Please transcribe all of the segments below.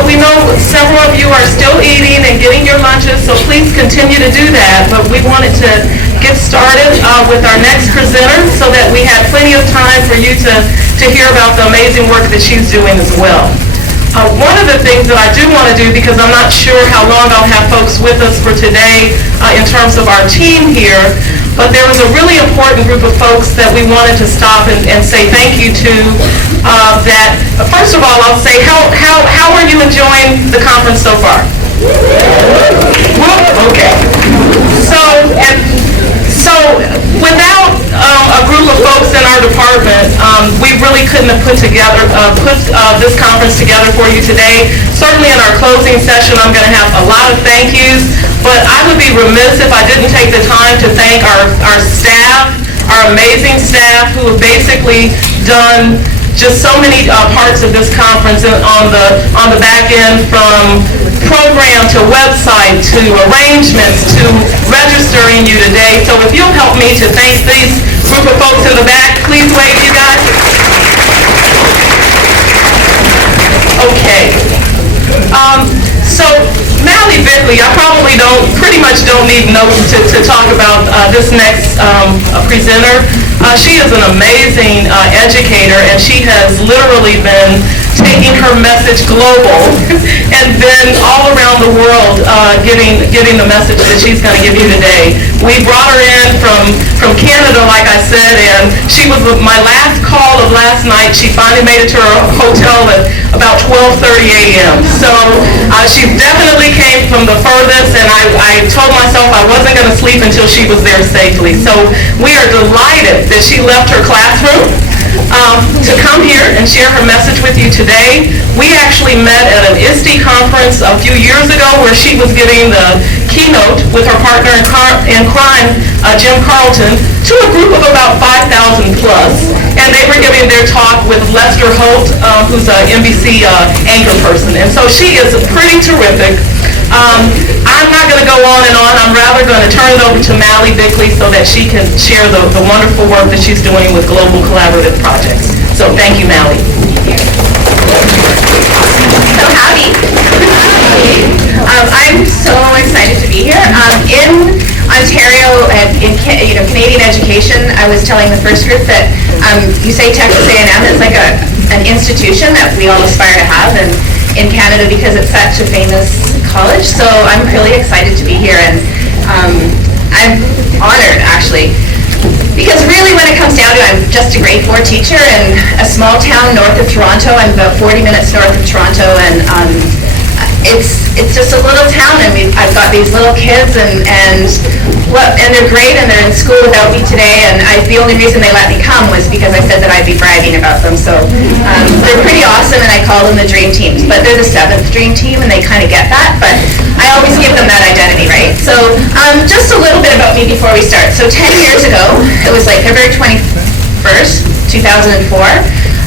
but we know several of you are still eating and getting your lunches, so please continue to do that. But we wanted to get started with our next presenter so that we had plenty of time for you to hear about the amazing work that she's doing as well. One of the things that I do want to do, because I'm not sure how long I'll have folks with us for today in terms of our team here, but there was a really important group of folks that we wanted to stop and say thank you to. That first of all, I'll say, how are you enjoying the conference so far? Okay. So without a group of folks in our department, we really couldn't have put this conference together for you today. Certainly in our closing session, I'm going to have a lot of thank yous, but I would be remiss if I didn't take the time to thank our staff, our amazing staff who have basically done just so many parts of this conference on the back end, from program to website to arrangements to registering you today. So if you'll help me to thank these group of folks in the back, please wave, you guys. Okay. So Mally Bickley, I probably pretty much don't need notes to talk about this next presenter. She is an amazing educator, and she has literally been taking her message global and then all around the world giving the message that she's going to give you today. We brought her in from Canada, like I said, and she was my last call of last night. She finally made it to her hotel at about 12:30 a.m. So she definitely came from the furthest, and I told myself I wasn't going to sleep until she was there safely. So we are delighted that she left her classroom to come here and share her message with you today. We actually met at an ISTE conference a few years ago where she was giving the keynote with her partner in crime, Jim Carlton, to a group of about 5,000 plus. And they were giving their talk with Lester Holt, who's an NBC anchor person. And so she is pretty terrific. I'm not going to go on and on. I'm rather going to turn it over to Mally Bickley so that she can share the wonderful work that she's doing with global collaborative projects. So thank you, Mally. So howdy. I'm so excited to be here. In Ontario, in Canadian education, I was telling the first group that you say Texas A&M is like an institution that we all aspire to have, and in Canada because it's such a famous college. So I'm really excited to be here, and I'm honored actually, because really when it comes down to it, I'm just a grade 4 teacher in a small town north of Toronto. I'm about 40 minutes north of Toronto, and it's just a little town, and I've got these little kids, and they're great, and they're in school without me today, and the only reason they let me come was because I said that I'd be bragging about them. So they're pretty awesome, and I call them the dream teams, but they're the 7th dream team, and they kind of get that, but I always give them that identity, right? So just a little bit about me before we start. So 10 years ago, it was like February 21st, 2004,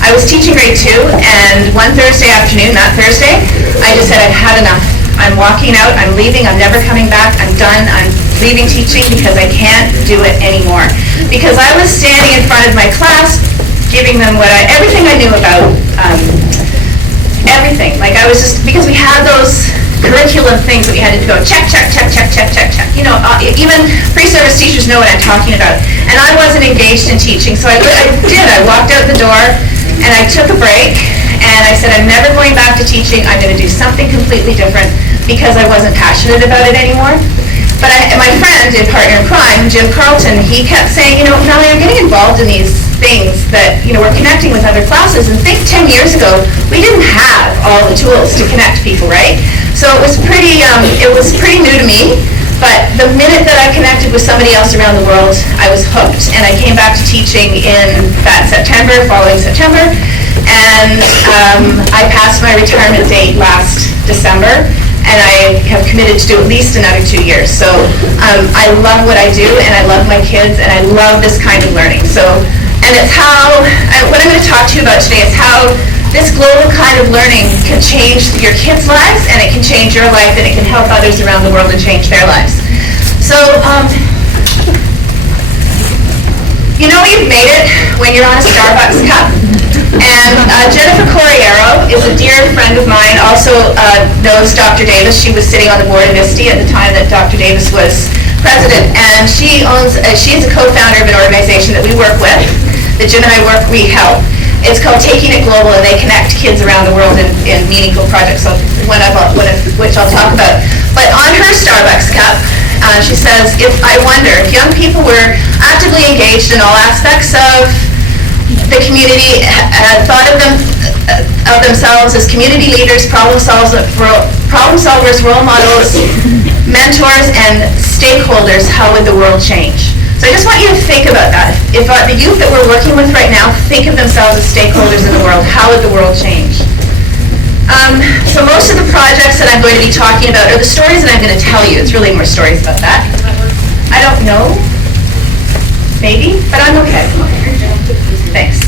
I was teaching grade 2, and one Thursday afternoon, that Thursday, I just said I've had enough. I'm walking out, I'm leaving, I'm never coming back, I'm done, I'm leaving teaching because I can't do it anymore. Because I was standing in front of my class, giving them everything I knew about everything. Like I was just, because we had those curriculum things that we had to go check. You know, even pre-service teachers know what I'm talking about. And I wasn't engaged in teaching, so I walked out the door, and I took a break, and I said, I'm never going back to teaching. I'm going to do something completely different because I wasn't passionate about it anymore. But my friend and partner in crime, Jim Carlton, he kept saying, Nellie, I'm getting involved in these things that, we're connecting with other classes. And think 10 years ago, we didn't have all the tools to connect people, right? So it was pretty new to me. But the minute that I connected with somebody else around the world, I was hooked. And I came back to teaching in that following September. And I passed my retirement date last December. And I have committed to do at least another 2 years. So I love what I do, and I love my kids, and I love this kind of learning. So, and it's what I'm going to talk to you about today is how this global kind of learning can change your kids' lives, and it can change your life, and it can help others around the world and change their lives. So, you've made it when you're on a Starbucks cup. And Jennifer Corriero is a dear friend of mine, also knows Dr. Davis. She was sitting on the board of ISTE at the time that Dr. Davis was president, and she is a co-founder of an organization that we work with, that Jim and I we help. It's called Taking It Global, and they connect kids around the world in meaningful projects, so one of which I'll talk about. But on her Starbucks cup, she says, I wonder if young people were actively engaged in all aspects of the community, thought of themselves as community leaders, problem solvers, role models, mentors, and stakeholders, how would the world change? So I just want you to think about that. If the youth that we're working with right now think of themselves as stakeholders in the world, how would the world change? So most of the projects that I'm going to be talking about are the stories that I'm going to tell you. It's really more stories about that. I don't know. Maybe, but I'm okay. Thanks.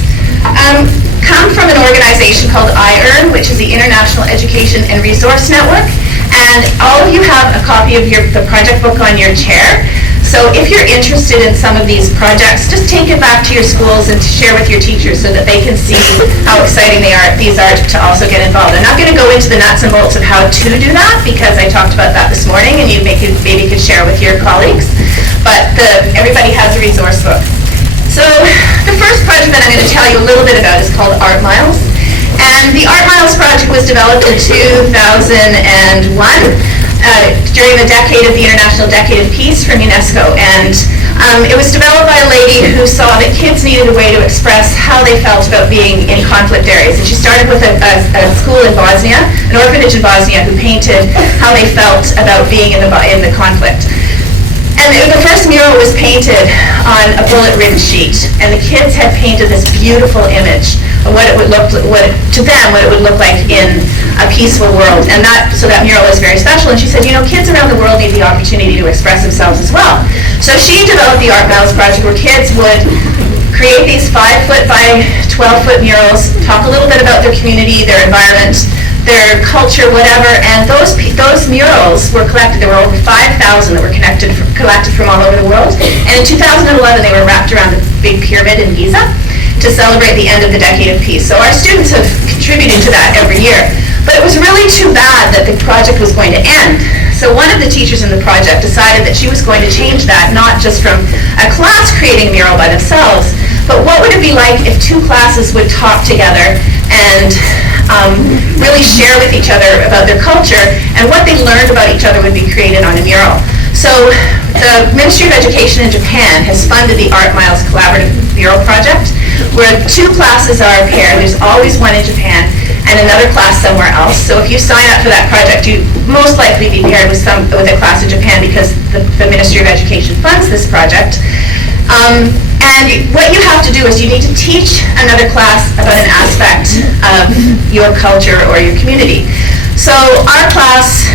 Come from an organization called iEarn, which is the International Education and Resource Network, and all of you have a copy of the project book on your chair. So if you're interested in some of these projects, just take it back to your schools and to share with your teachers so that they can see how exciting these are to also get involved. I'm not going to go into the nuts and bolts of how to do that because I talked about that this morning, and you maybe could share with your colleagues. But everybody has a resource book. So the first project that I'm going to tell you a little bit about is called Art Miles. And the Art Miles project was developed in 2001 during the decade of the International Decade of Peace from UNESCO. And it was developed by a lady who saw that kids needed a way to express how they felt about being in conflict areas. And she started with a school in Bosnia, an orphanage in Bosnia, who painted how they felt about being in the conflict. And the first mural was painted on a bullet-ridden sheet, and the kids had painted this beautiful image of what it would look like in a peaceful world. And so that mural is very special. And she said, kids around the world need the opportunity to express themselves as well. So she developed the Art Miles project, where kids would create these 5-foot by 12-foot murals, talk a little bit about their community, their environment, their culture, whatever, and those murals were collected. There were over 5,000 that were collected from all over the world. And in 2011, they were wrapped around the big pyramid in Giza to celebrate the end of the Decade of Peace. So our students have contributed to that every year. But it was really too bad that the project was going to end. So one of the teachers in the project decided that she was going to change that, not just from a class creating a mural by themselves, but what would it be like if 2 classes would talk together and really share with each other about their culture, and what they learned about each other would be created on a mural. So the Ministry of Education in Japan has funded the Art Miles Collaborative Mural Project, where 2 classes are paired. There's always one in Japan and another class somewhere else. So if you sign up for that project, you most likely be paired with a class in Japan because the Ministry of Education funds this project. And what you have to do is you need to teach another class about an aspect of your culture or your community. So our class,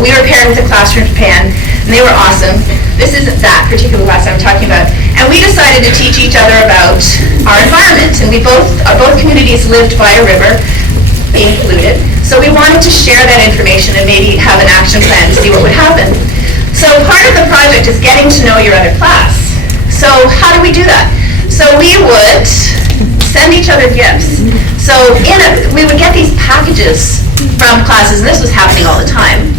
we were paired with a class from Japan, and they were awesome. This is that particular class I'm talking about. And we decided to teach each other about our environment. And both communities lived by a river, being polluted. So we wanted to share that information and maybe have an action plan to see what would happen. So part of the project is getting to know your other class. So how do we do that? So we would send each other gifts. So we would get these packages from classes, and this was happening all the time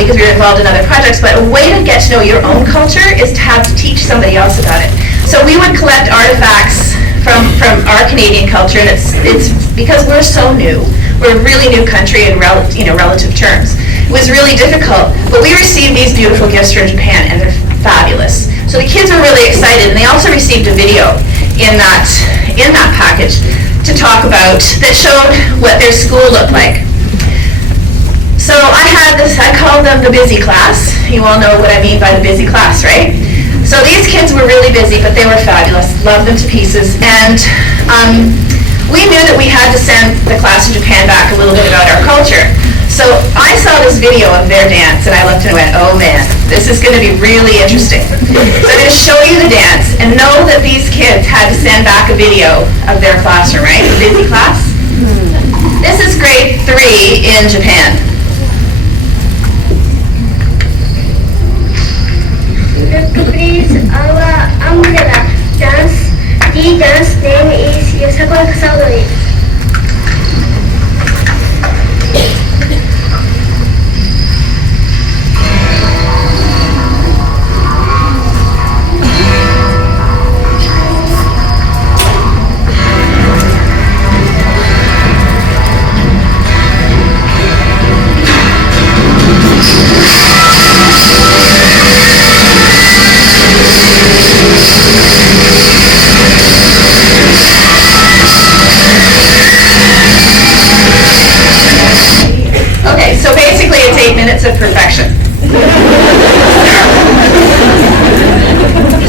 because we were involved in other projects, but a way to get to know your own culture is to have to teach somebody else about it. So we would collect artifacts from our Canadian culture, and it's because we're so new. We're a really new country in relative terms. It was really difficult, but we received these beautiful gifts from Japan, and they're fabulous. So the kids were really excited, and they also received a video in that package to talk about that showed what their school looked like. So I called them the busy class. You all know what I mean by the busy class, right? So these kids were really busy, but they were fabulous. Loved them to pieces. And we knew that we had to send the class in Japan back a little bit about our culture. So I saw this video of their dance, and I looked and went, oh man, this is going to be really interesting. So I'm going to show you the dance, and know that these kids had to send back a video of their classroom, right? The busy class. This is grade 3 in Japan. Look, please, our umbrella dance. The dance name is Yosakoi Kasaodori. of perfection.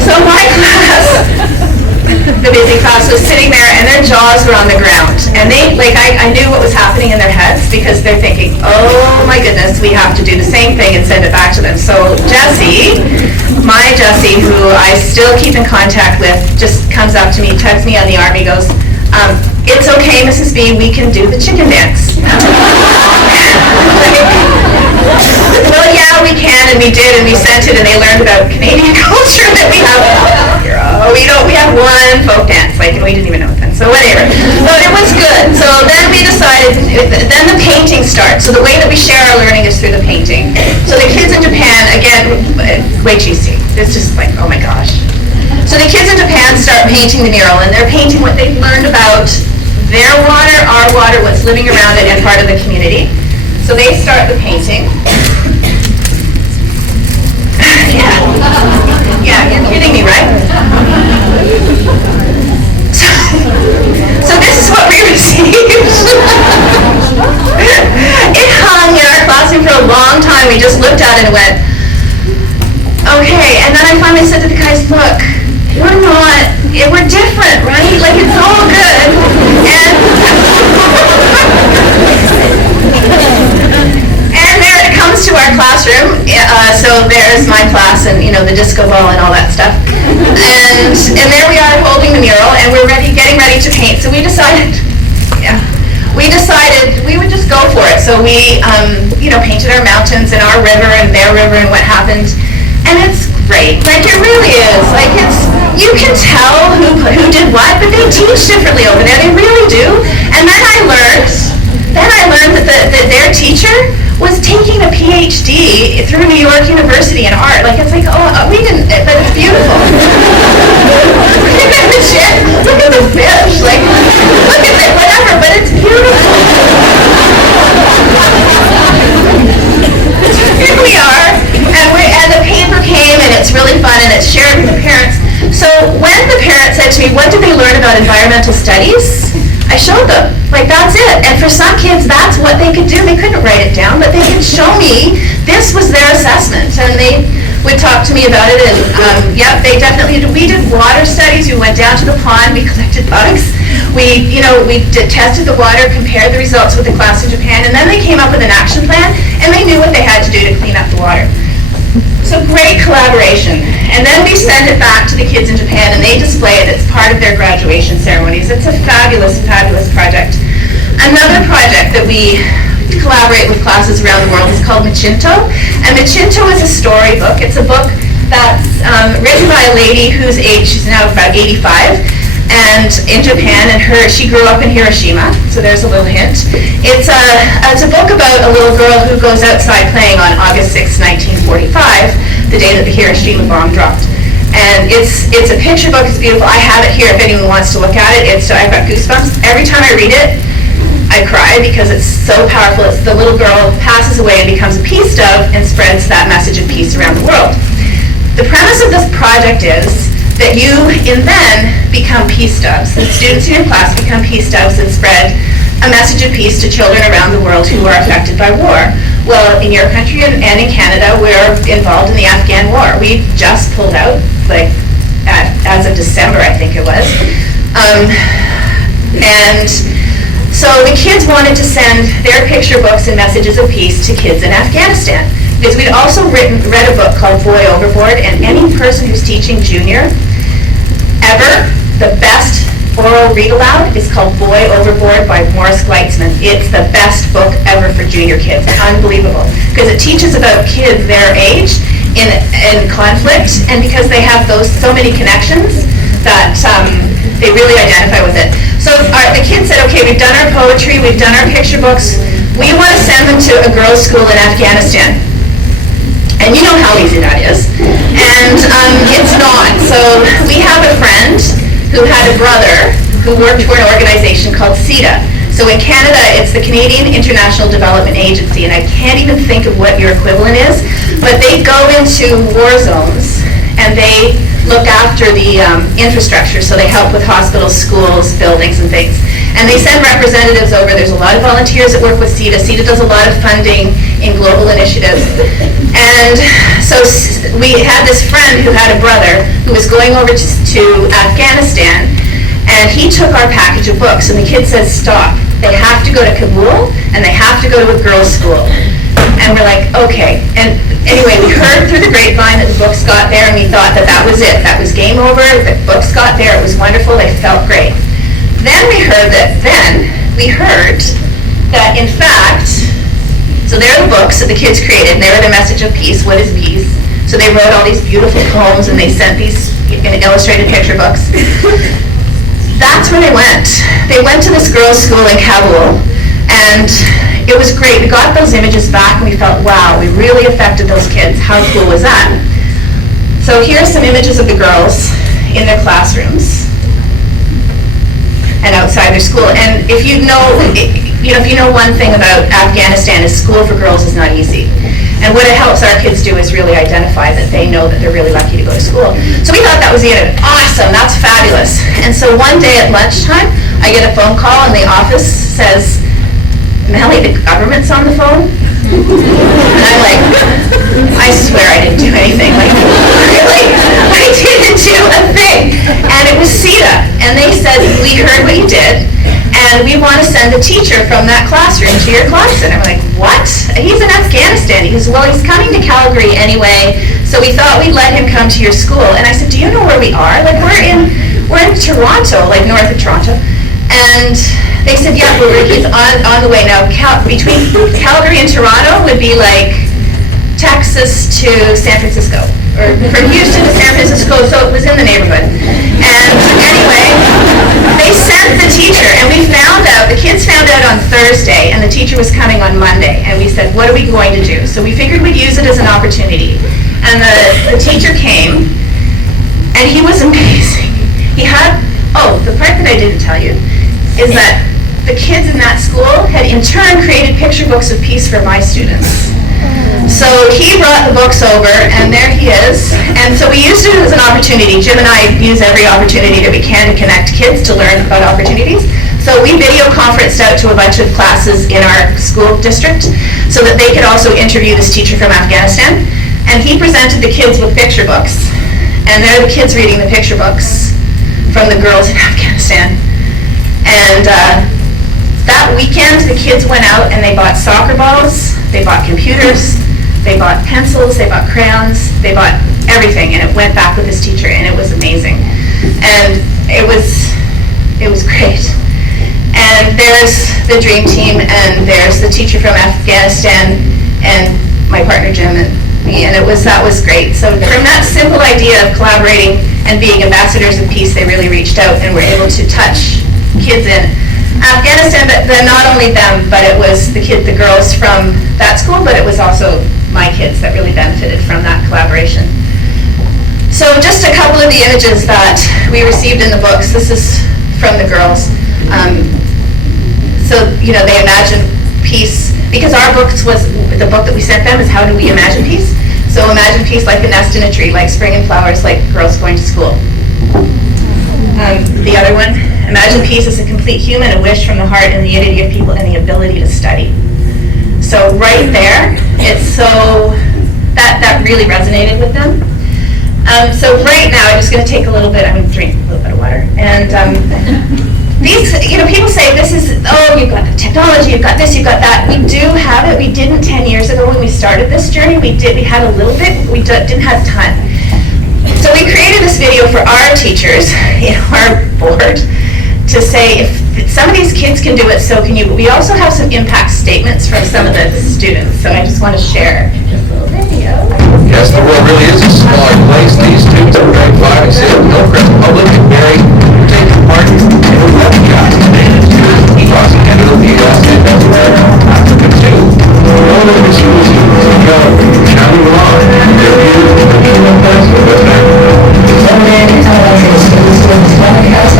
So my class, the busy class, was sitting there and their jaws were on the ground. And they, I knew what was happening in their heads because they're thinking, oh my goodness, we have to do the same thing and send it back to them. So Jessie, my Jessie, who I still keep in contact with, just comes up to me, tugs me on the arm, he goes, it's okay, Mrs. B, we can do the chicken dance. Well, yeah, we can, and we did, and we sent it, and they learned about Canadian culture that we have. We have one folk dance, and we didn't even know it then. So whatever. But it was good. So then we decided. Then the painting starts. So the way that we share our learning is through the painting. So the kids in Japan, again, wait till you see. It's just like, oh my gosh. So the kids in Japan start painting the mural, and they're painting what they've learned about their water, our water, what's living around it, and part of the community. So they start the painting. Yeah, you're kidding me, right? So this is what we received. It hung in our classroom for a long time. We just looked at it and went, okay. And then I finally said to the guys, look, we're different, right? It's all good. And there it comes to our classroom. So there's my class and, the disco ball and all that stuff. And there we are holding the mural, and we're getting ready to paint. So we decided we would just go for it. So we, painted our mountains and our river and their river and what happened. And it's great. It really is. You can tell who did what, but they teach differently over there. They really do. And then I learned that their teacher was taking a PhD through New York University in art. We didn't, but it's beautiful. Look at the shit. Look at the fish. Look at it, whatever, but it's beautiful. Here we are, and the paper came, and it's really fun, and it's shared with the parents. So when the parents said to me, what did they learn about environmental studies? I showed them. That's it. And for some kids, that's what they could do. They couldn't write it down, but they could show me this was their assessment. And they would talk to me about it, and they definitely did. We did water studies. We went down to the pond. We collected bugs. We tested the water, compared the results with the class in Japan, and then they came up with an action plan, and they knew what they had to do to clean up the water. So great collaboration. And then we send it back to the kids in Japan, and they display it. It's part of their graduation ceremonies. It's a fabulous, fabulous project. Another project that we collaborate with classes around the world is called Machinto. And Machinto is a storybook. It's a book that's written by a lady whose age, she's now about 85, and in Japan, and she grew up in Hiroshima, so there's a little hint. It's a book about a little girl who goes outside playing on August 6, 1945, the day that the Hiroshima bomb dropped. And it's a picture book. It's beautiful. I have it here if anyone wants to look at it. I've got goosebumps. Every time I read it, I cry because it's so powerful. It's the little girl passes away and becomes a peace dove and spreads that message of peace around the world. The premise of this project is that you then become peace doves. The students in your class become peace doves and spread a message of peace to children around the world who are affected by war. Well, in your country and in Canada, we're involved in the Afghan war. We just pulled out, as of December, I think it was. And so the kids wanted to send their picture books and messages of peace to kids in Afghanistan. Because we'd also read a book called Boy Overboard, and any person who's teaching junior ever, the best oral read aloud is called Boy Overboard by Morris Gleitzman. It's the best book ever for junior kids. Unbelievable. Because it teaches about kids their age in conflict, and because they have so many connections that they really identify with it. So the kids said, okay, we've done our poetry, we've done our picture books, we want to send them to a girls' school in Afghanistan. And you know how easy that is. And it's not. So we have a friend who had a brother who worked for an organization called CETA. So in Canada, it's the Canadian International Development Agency, and I can't even think of what your equivalent is, but they go into war zones and they look after the infrastructure. So they help with hospitals, schools, buildings, and things. And they send representatives over. There's a lot of volunteers that work with CETA. CETA does a lot of funding in global initiatives. And so we had this friend who had a brother who was going over to Afghanistan, and he took our package of books, and the kid says, stop. They have to go to Kabul, and they have to go to a girls' school. And we're like, okay. And anyway, we heard through the grapevine that the books got there, and we thought that that was it. That was game over. The books got there. It was wonderful. They felt great. Then we heard that in fact, so there are the books that the kids created, and they were the message of peace. What is peace? So they wrote all these beautiful poems, and they sent these illustrated picture books. That's where they went. They went to this girls' school in Kabul, and it was great. We got those images back, and we felt, wow, we really affected those kids. How cool was that? So here's some images of the girls in their classrooms and outside their school. And if you know one thing about Afghanistan is school for girls is not easy. And what it helps our kids do is really identify that they know that they're really lucky to go to school. So we thought that was awesome, that's fabulous. And so one day at lunchtime, I get a phone call, and the office says, Melly, the government's on the phone? And I'm like, I swear I didn't do anything. Like, really? I didn't do a thing. And it was CETA. And they said, we heard what you did, and we want to send a teacher from that classroom to your class. And I'm like, what? He's in Afghanistan. He goes, well, he's coming to Calgary anyway, so we thought we'd let him come to your school. And I said, do you know where we are? Like, we're in Toronto, like north of Toronto. And they said, yeah, he's on the way now. Between Calgary and Toronto would be like Texas to San Francisco, or from Houston to San Francisco, so it was in the neighborhood. And anyway, they sent the teacher, and the kids found out on Thursday, and the teacher was coming on Monday, and we said, what are we going to do? So we figured we'd use it as an opportunity. And the teacher came, and he was amazing. He had, the part that I didn't tell you is that the kids in that school had in turn created picture books of peace for my students. So he brought the books over, and there he is. And so we used it as an opportunity. Jim and I use every opportunity that we can to connect kids to learn about opportunities. So we video conferenced out to a bunch of classes in our school district so that they could also interview this teacher from Afghanistan. And he presented the kids with picture books. And there are the kids reading the picture books from the girls in Afghanistan. And that weekend, the kids went out and they bought soccer balls, they bought computers, they bought pencils, they bought crayons, they bought everything, and it went back with this teacher, and it was amazing. And it was great. And there's the dream team, and there's the teacher from Afghanistan, and my partner Jim and me, and that was great. So from that simple idea of collaborating and being ambassadors of peace, they really reached out and were able to touch kids in Afghanistan, but not only them, but it was the girls from that school, but it was also my kids that really benefited from that collaboration. So just a couple of the images that we received in the books. This is from the girls. So, they imagine peace, because our books the book that we sent them is How Do We Imagine Peace? So imagine peace like a nest in a tree, like spring and flowers, like girls going to school. The other one, imagine peace as a complete human, a wish from the heart and the unity of people and the ability to study. So right there, that really resonated with them. So right now, I'm just going to take a little bit, I'm going to drink a little bit of water. And these, people say this is, you've got the technology, you've got this, you've got that. We do have it. We didn't 10 years ago when we started this journey. We had a little bit, we didn't have a ton. So we created this video for our teachers in our board to say, if some of these kids can do it, so can you. But we also have some impact statements from some of the students. So I just want to share just a little video. Yes, the world really is a smaller place. These students are grade 5 and 6 at Hillcrest Public and Mary are taking part in a webcast today. Students crossing Canada, the U.S., and everywhere Africa too. All of the school students go, traveling along, and their views of the Keynote Festival with them. Yes,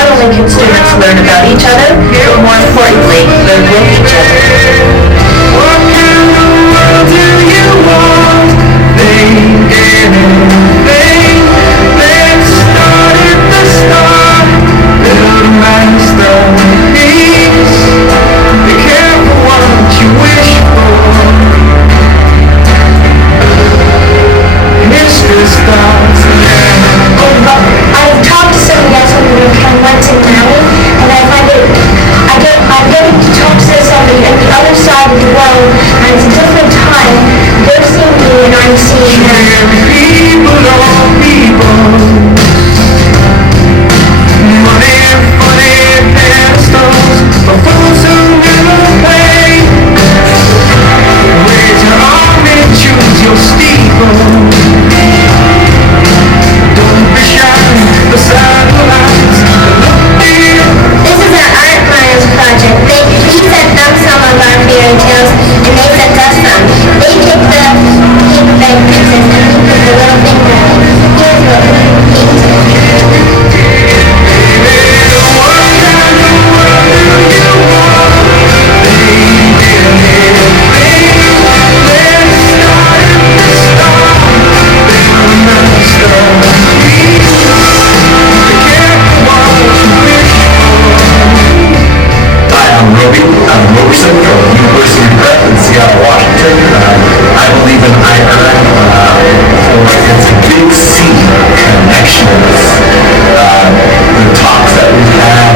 not only can students learn about each other, but more importantly, learn with each other. What kind of world do you want? Think anything. Let's start at the start. Build a masterpiece. Be careful what you wish for. History starts now. I've talked to some guys when we went to Maui, and I find it, I'm getting to talk to somebody at the other side of the world, and it's a different time. They're seeing me and I'm seeing them. People are people. Money, funny pedestals for fools who never play. Raise your arm and choose your steeple. Don't be shy beside the lights. This is an art minds project. We sent them some of our fairy tales, and they sent us some. They took the paperback princess, and we put the little finger on it. Here's what we painted. Hi, I'm Roby. I'm Roberson from University Prep in Seattle, Washington. I believe in I Earn for its big C connections. The talks that we've had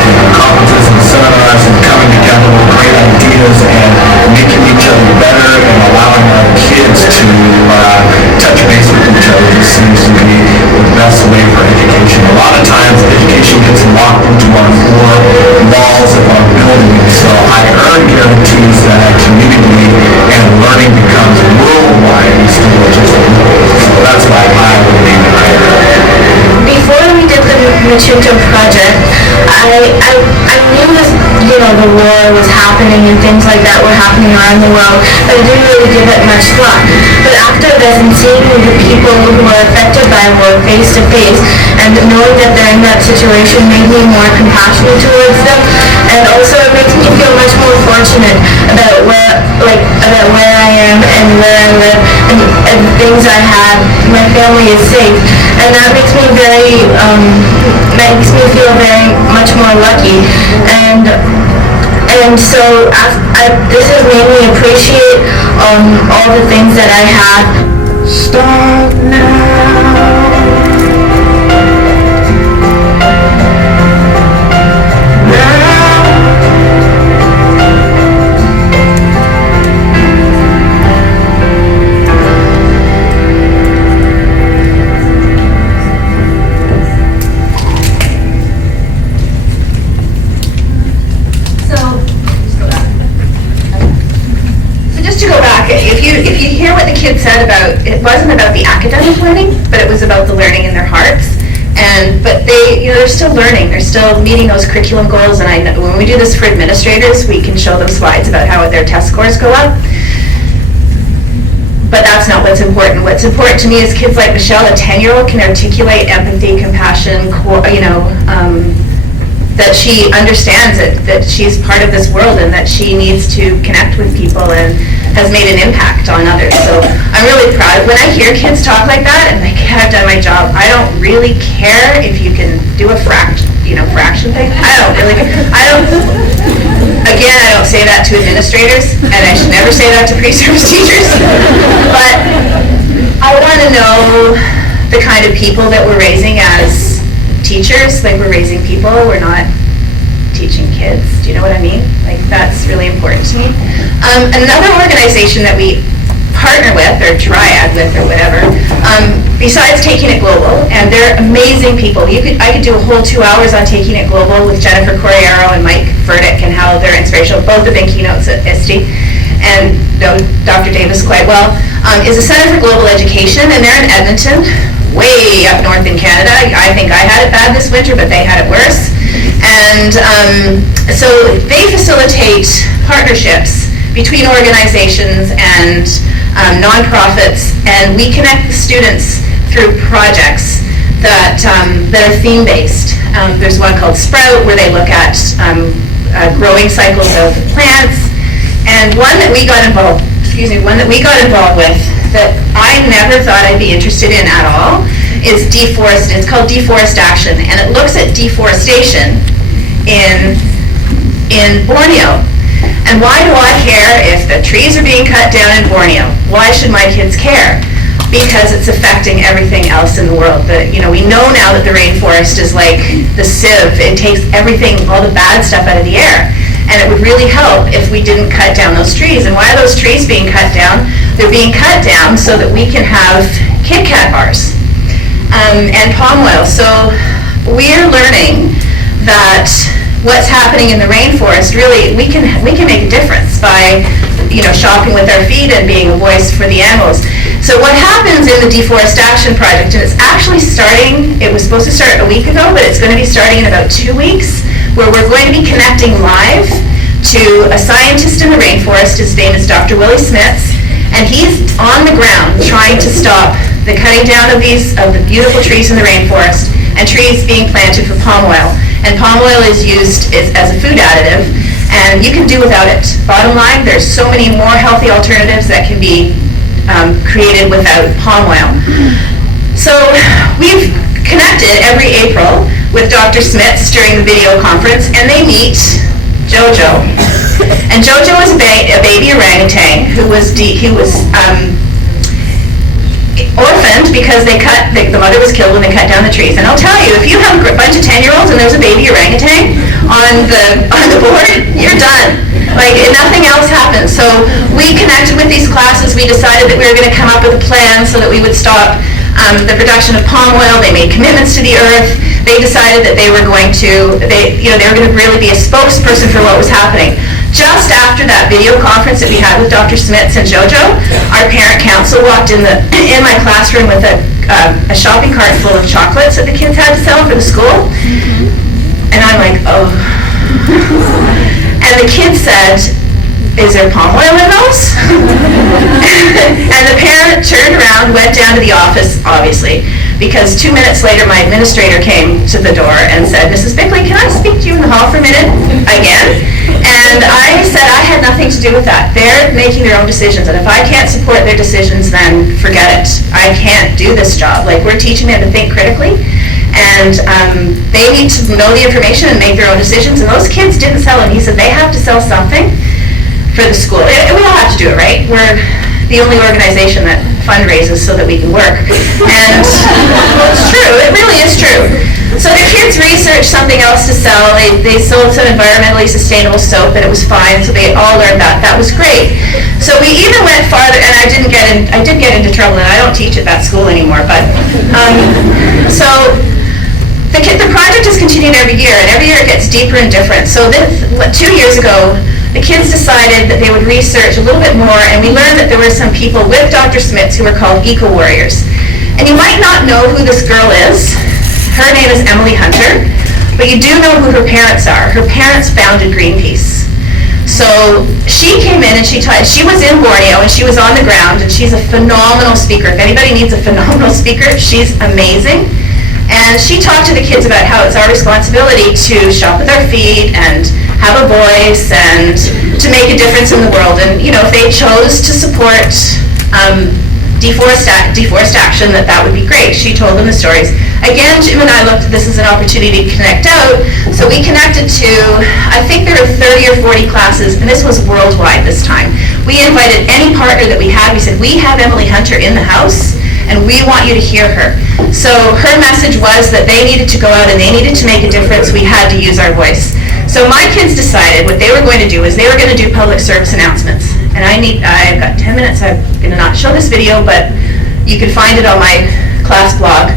in conferences and seminars and coming together with great ideas and making each other better and allowing our kids to touch base with each other just seems to be the best way for education. A lot of times education gets locked into our four walls of our building, so I Earn guarantees that community and learning becomes worldwide instead of just local. So that's why I believe in I Earn. Before we did the Machuto project, I knew this, the war was happening and things like that were happening around the world, but I didn't really give it much thought. But after this and seeing the people who were affected by war face to face and knowing that they're in that situation made me more compassionate towards them, and also it makes me feel much more fortunate about where I am and where I live and things I have. My family is safe, and that makes me feel very much more lucky. And so this has made me appreciate all the things that I have. Start now. If you hear what the kids said about, it wasn't about the academic learning, but it was about the learning in their hearts. But they're still learning. They're still meeting those curriculum goals. And I know when we do this for administrators, we can show them slides about how their test scores go up. But that's not what's important. What's important to me is kids like Michelle, a 10-year-old, can articulate empathy, compassion, that she understands that she's part of this world and that she needs to connect with people and has made an impact on others. So I'm really proud. When I hear kids talk like that and like, I've done my job, I don't really care if you can do a fraction thing. I don't say that to administrators, and I should never say that to pre-service teachers. But I want to know the kind of people that we're raising as teachers. Like, we're raising people, we're not teaching kids. Do you know what I mean? Like, that's really important to me. Another organization that we partner with, or triad with, or whatever, besides Taking It Global, and they're amazing people. I could do a whole 2 hours on Taking It Global with Jennifer Corriero and Mike Furtick and how they're inspirational. Both have been keynotes at ISTE and know Dr. Davis quite well. Is a Center for Global Education, and they're in Edmonton, way up north in Canada. I think I had it bad this winter, but they had it worse. And so they facilitate partnerships between organizations and nonprofits, and we connect the students through projects that are theme-based. There's one called Sprout, where they look at growing cycles of plants, and one that we got involved with that I never thought I'd be interested in at all is deforest. It's called Deforest Action, and it looks at deforestation in Borneo. And why do I care if the trees are being cut down in Borneo? Why should my kids care? Because it's affecting everything else in the world. We know now that the rainforest is like the sieve. It takes everything, all the bad stuff out of the air. And it would really help if we didn't cut down those trees. And why are those trees being cut down? They're being cut down so that we can have Kit Kat bars and palm oil. So we're learning that what's happening in the rainforest, really, we can make a difference by shopping with our feet and being a voice for the animals. So what happens in the Deforest Action Project, and it's actually starting, it was supposed to start a week ago, but it's going to be starting in about 2 weeks, where we're going to be connecting live to a scientist in the rainforest. His name is Dr. Willie Smits, and he's on the ground trying to stop the cutting down of the beautiful trees in the rainforest and trees being planted for palm oil. And palm oil is used as a food additive, and you can do without it. Bottom line, there's so many more healthy alternatives that can be created without palm oil. So we've connected every April with Dr. Smits during the video conference, and they meet Jojo. And Jojo is a baby orangutan who was orphaned because the mother was killed when they cut down the trees. And I'll tell you, if you have a bunch of 10-year-olds and there's a baby orangutan on the board, you're done. Like, nothing else happens. So we connected with these classes. We decided that we were going to come up with a plan so that we would stop the production of palm oil. They made commitments to the earth. They decided that they were going to really be a spokesperson for what was happening. Just after that video conference that we had with Dr. Smits and Jojo, our parent council walked in my classroom with a shopping cart full of chocolates that the kids had to sell for the school. And I'm like, oh. And the kids said, is there palm oil in those? And the parent turned around, went down to the office, obviously, because 2 minutes later my administrator came to the door and said, Mrs. Bickley, can I speak to you in the hall for a minute? Again. And I said I had nothing to do with that. They're making their own decisions, and if I can't support their decisions, then forget it. I can't do this job. Like, we're teaching them to think critically, and they need to know the information and make their own decisions, and those kids didn't sell it. He said they have to sell something for the school. We all have to do it, right? We're the only organization that fundraises so that we can work. And it's true, it really is true. So the kids researched something else to sell. They sold some environmentally sustainable soap, and it was fine, so they all learned that. That was great. So we even went farther, and I did get into trouble, and I don't teach at that school anymore, but so the project is continued every year, and every year it gets deeper and different. So 2 years ago, the kids decided that they would research a little bit more, and we learned that there were some people with Dr. Smits who were called eco-warriors. And you might not know who this girl is. Her name is Emily Hunter, but you do know who her parents are. Her parents founded Greenpeace. So she came in and she was in Borneo, and she was on the ground, and she's a phenomenal speaker. If anybody needs a phenomenal speaker, she's amazing. And she talked to the kids about how it's our responsibility to shop with our feet and have a voice and to make a difference in the world. And, if they chose to support Deforest Action, that would be great. She told them the stories. Again, Jim and I looked at this as an opportunity to connect out. So we connected to, I think there were 30 or 40 classes, and this was worldwide this time. We invited any partner that we had. We said, we have Emily Hunter in the house, and we want you to hear her. So her message was that they needed to go out and they needed to make a difference. We had to use our voice. So my kids decided what they were going to do is they were going to do public service announcements. And I've got 10 minutes. I'm going to not show this video, but you can find it on my class blog.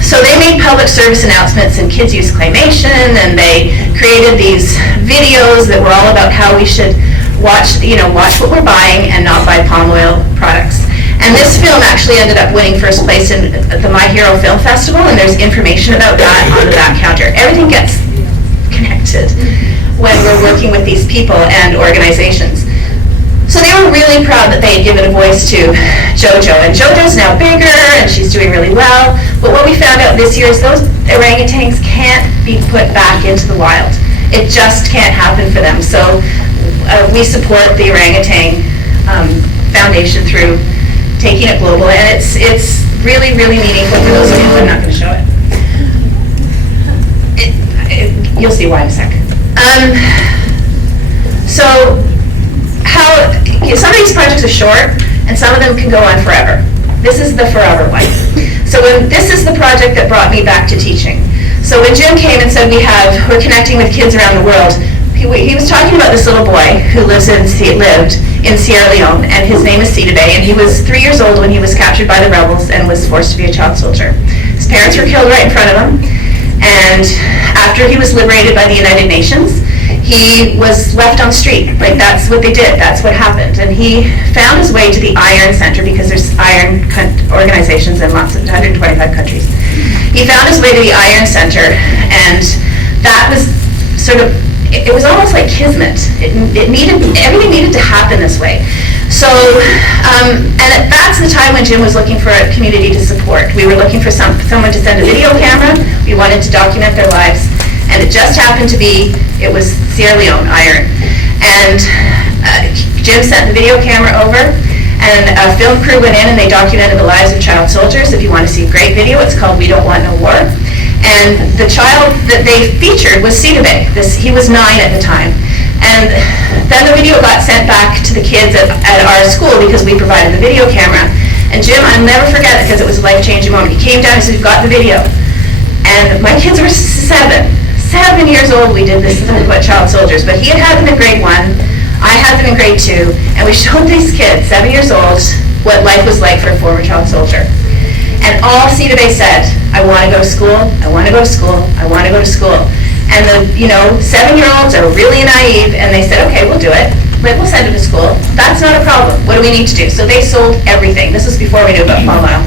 So they made public service announcements, and kids used claymation, and they created these videos that were all about how we should watch what we're buying and not buy palm oil products. And this film actually ended up winning first place in the My Hero Film Festival, and there's information about that on the back counter. Everything gets connected when we're working with these people and organizations. So So they were really proud that they had given a voice to JoJo, and JoJo's now bigger, and she's doing really well. But what we found out this year is those orangutans can't be put back into the wild. It just can't happen for them. So we support the Orangutan Foundation through taking it global, and it's really, really meaningful for those kids. I'm not going to show it. You'll see why in a sec. So some of these projects are short, and some of them can go on forever. This is the forever one. So this is the project that brought me back to teaching. So when Jim came and said we're connecting with kids around the world, he was talking about this little boy who lived in Sierra Leone, and his name is Sidibe, and he was 3 years old when he was captured by the rebels and was forced to be a child soldier. His parents were killed right in front of him, and after he was liberated by the United Nations, he was left on the street. Like, that's what they did. That's what happened. And he found his way to the Iron Center, because there's iron organizations in 125 countries. He found his way to the Iron Center, and that was sort of, it was almost like kismet. Everything needed to happen this way. So, and that's the time when Jim was looking for a community to support. We were looking for someone to send a video camera. We wanted to document their lives. And it just happened to be, it was Sierra Leone, iron. And Jim sent the video camera over, and a film crew went in and they documented the lives of child soldiers. If you want to see a great video, it's called We Don't Want No War. And the child that they featured was Sidibe. He was 9 at the time. And then the video got sent back to the kids at our school because we provided the video camera. And Jim, I'll never forget it because it was a life-changing moment. He came down and said, "We've got the video." And my kids were 7 years old. We did this about child soldiers, but he had them in grade 1. I had them in grade 2, and we showed these kids, 7 years old, what life was like for a former child soldier. And all Sidibe said, "I want to go to school, I want to go to school, I want to go to school." And the 7-year-olds are really naive, and they said, "Okay, we'll do it. We'll send him to school. That's not a problem. What do we need to do?" So they sold everything. This was before we knew about Palm Isle.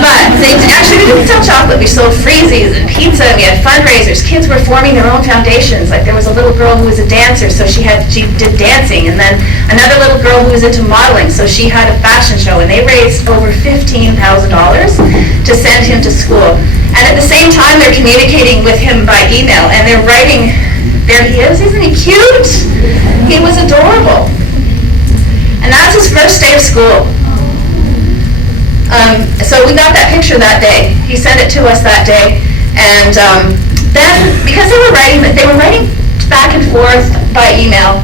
But we didn't sell chocolate. We sold freezies and pizza, and we had fundraisers. Kids were forming their own foundations. Like, there was a little girl who was a dancer, so she did dancing, and then another little girl who was into modeling, so she had a fashion show, and they raised over $15,000 to send him to school. And at the same time, they're communicating with him by email, and they're writing, "There he is, isn't he cute? He was adorable." And that's his first day of school. So we got that picture that day. He sent it to us that day, and then because they were writing back and forth by email,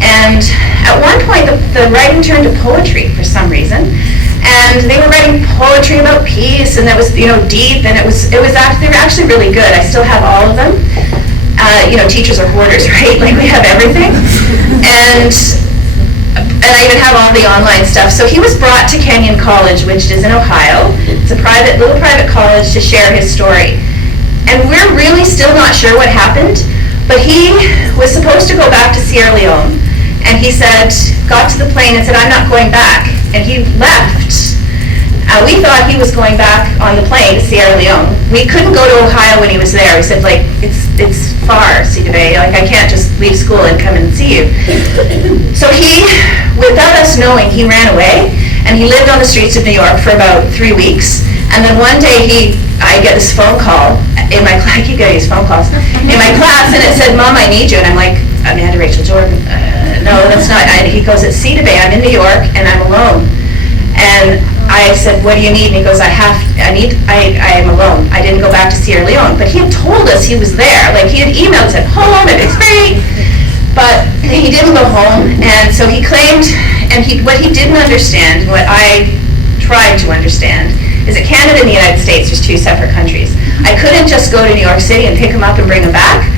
and at one point the writing turned to poetry for some reason, and they were writing poetry about peace, and that was deep, and they were actually really good. I still have all of them. Teachers are hoarders, right? Like, we have everything, and I even have all the online stuff. So he was brought to Kenyon College, which is in Ohio. It's a little private college, to share his story. And we're really still not sure what happened, but he was supposed to go back to Sierra Leone, and he got to the plane and said, "I'm not going back," and he left. We thought he was going back on the plane to Sierra Leone. We couldn't go to Ohio when he was there. We said, like, it's far, Sidibe. Like, I can't just leave school and come and see you. So he, without us knowing, he ran away, and he lived on the streets of New York for about 3 weeks. And then one day I get this phone call in my class. I keep getting these phone calls in my class, and it said, "Mom, I need you." And I'm like, "Amanda Rachel Jordan." No, that's not. He goes, "It's Sidibe. I'm in New York, and I'm alone." And I said, "What do you need?" And he goes, I am alone. I didn't go back to Sierra Leone. But he had told us he was there. Like, he had emailed and said, "Home, and it's great." But he didn't go home. And so he claimed, and what he didn't understand, what I tried to understand, is that Canada and the United States are 2 separate countries. I couldn't just go to New York City and pick him up and bring him back,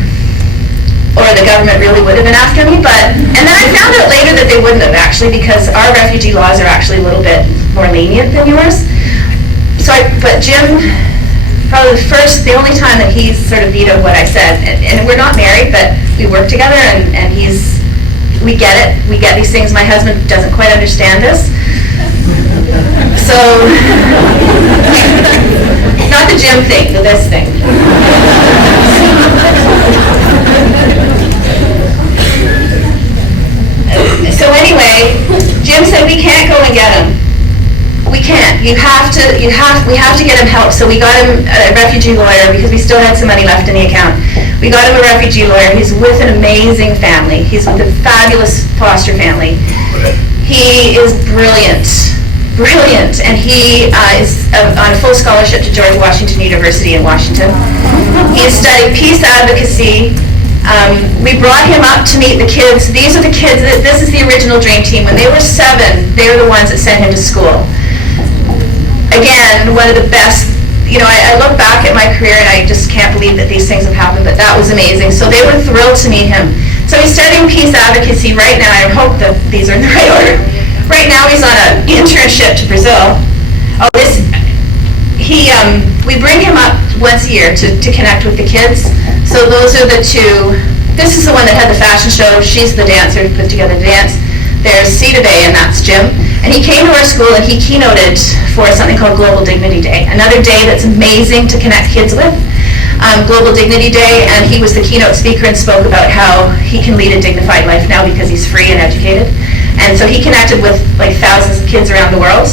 or the government really would have been after me. And then I found out later that they wouldn't have, actually, because our refugee laws are actually a little bit more lenient than yours. But Jim, probably the only time that he's sort of vetoed what I said, and we're not married, but we work together, and we get it. We get these things. My husband doesn't quite understand this. So, not the Jim thing, this thing. So anyway, we have to get him help. So we got him a refugee lawyer because we still had some money left in the account. We got him a refugee lawyer. He's with an amazing family. He's with a fabulous foster family. He is brilliant, and he is on a full scholarship to George Washington University in Washington. He is studying peace advocacy. We brought him up to meet the kids. These are the kids, this is the original Dream Team. When they were 7, they were the ones that sent him to school. Again, one of the best, I look back at my career and I just can't believe that these things have happened, but that was amazing. So they were thrilled to meet him. So he's studying peace advocacy right now. I hope that these are in the right order. Right now he's on an internship to Brazil. We bring him up once a year to connect with the kids. So those are the two. This is the one that had the fashion show. She's the dancer who put together the dance. There's Cedar Bay, and that's Jim. And he came to our school and he keynoted for something called Global Dignity Day, another day that's amazing to connect kids with. Global Dignity Day, and he was the keynote speaker and spoke about how he can lead a dignified life now because he's free and educated. And so he connected with like thousands of kids around the world.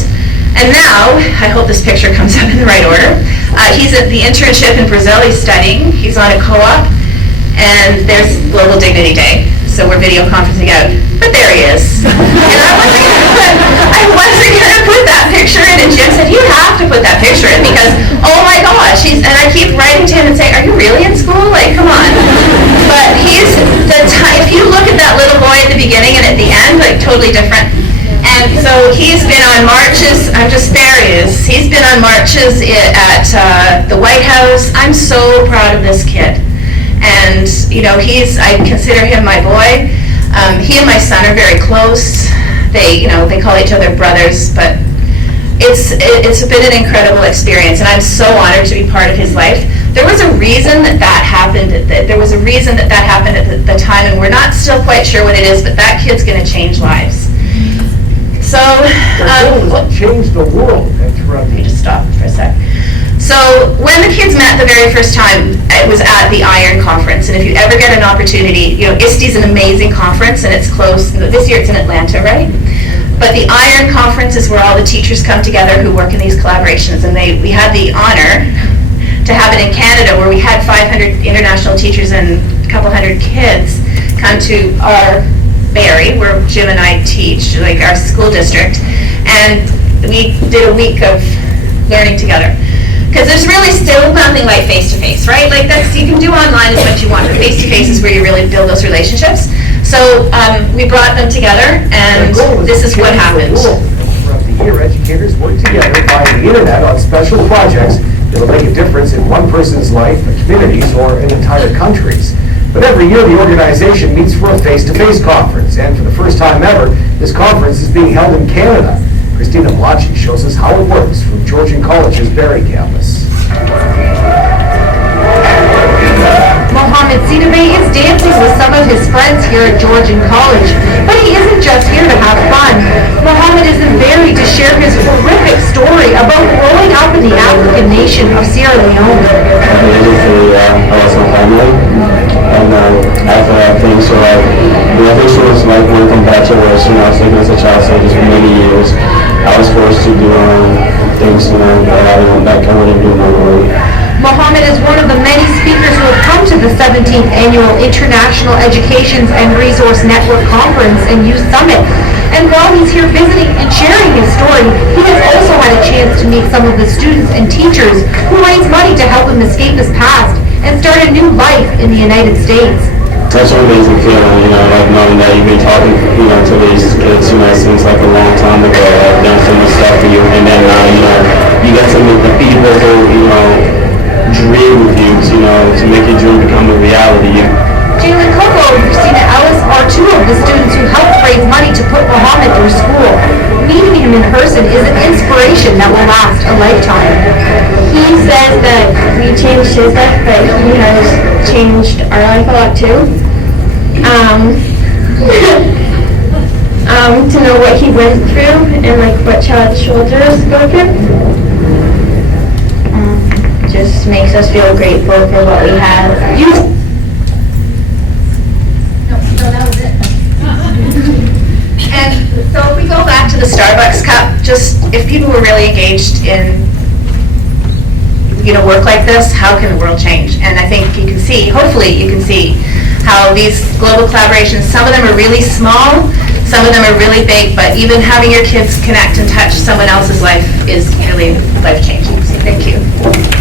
And now, I hope this picture comes up in the right order. He's at the internship in Brazil. He's studying. He's on a co-op. And there's Global Dignity Day. So we're video conferencing out. But there he is. And I wasn't going to put that picture in. And Jim said, you have to put that picture in because, oh my gosh. And I keep writing to him and saying, are you really in school? Like, come on. But if you look at that little boy at the beginning and at the end, like totally different. And so he's been on marches, there he is. He's been on marches at the White House. I'm so proud of this kid. And, I consider him my boy. He and my son are very close. They call each other brothers, but it's been an incredible experience, and I'm so honored to be part of his life. There was a reason that happened. There was a reason that happened at the time, and we're not still quite sure what it is, but that kid's going to change lives. So, change the world. let me just stop for a sec. So when the kids met the very first time, it was at the Iron Conference. And if you ever get an opportunity, ISTE's an amazing conference, and it's close. This year it's in Atlanta, right? But the Iron Conference is where all the teachers come together who work in these collaborations. And we had the honor to have it in Canada, where we had 500 international teachers and a couple hundred kids come to our Barrie, where Jim and I teach, like our school district. And we did a week of learning together. Because there's really still nothing like face-to-face, right? Like you can do online as much as you want, but face-to-face is where you really build those relationships. So we brought them together, and this is what happened. Throughout the year, educators work together via the internet on special projects that will make a difference in one person's life, a community's, or in entire countries. But every year, the organization meets for a face-to-face conference, and for the first time ever, this conference is being held in Canada. Christina Blacci shows us how it works from Georgian College's Barrie campus. Mohammed Sidibé is dancing with some of his friends here at Georgian College, but he isn't just here to have fun. Mohammed is in Barrie to share his horrific story about growing up in the African nation of Sierra Leone. I lost my family, and after that thing, so nothing was like one thing back to worse. I was living as a child soldier for many years. I was forced to do things, that I wouldn't do normally. Mohammed is one of the many speakers who have come to the 17th Annual International Educations and Resource Network Conference and Youth Summit. And while he's here visiting and sharing his story, he has also had a chance to meet some of the students and teachers who raise money to help him escape his past and start a new life in the United States. Such an amazing feeling, like knowing that you've been talking, to these kids, since like a long time ago. I've done so much stuff for you, and then now, you get to meet the people who, dream with you, to make your dream become a reality. Jalen Coco and Christina Ellis are two of the students who helped raise money to put Mohammed through school. Meeting him in person is an inspiration that will last a lifetime. He says that we changed his life, but he has changed our life a lot too. To know what he went through and like what child soldiers go through. Just makes us feel grateful for what we have. And So if we go back to the Starbucks cup, just if people were really engaged in, work like this, how can the world change? And I think you can see, hopefully you can see how these global collaborations, some of them are really small, some of them are really big, but even having your kids connect and touch someone else's life is really life-changing. So thank you.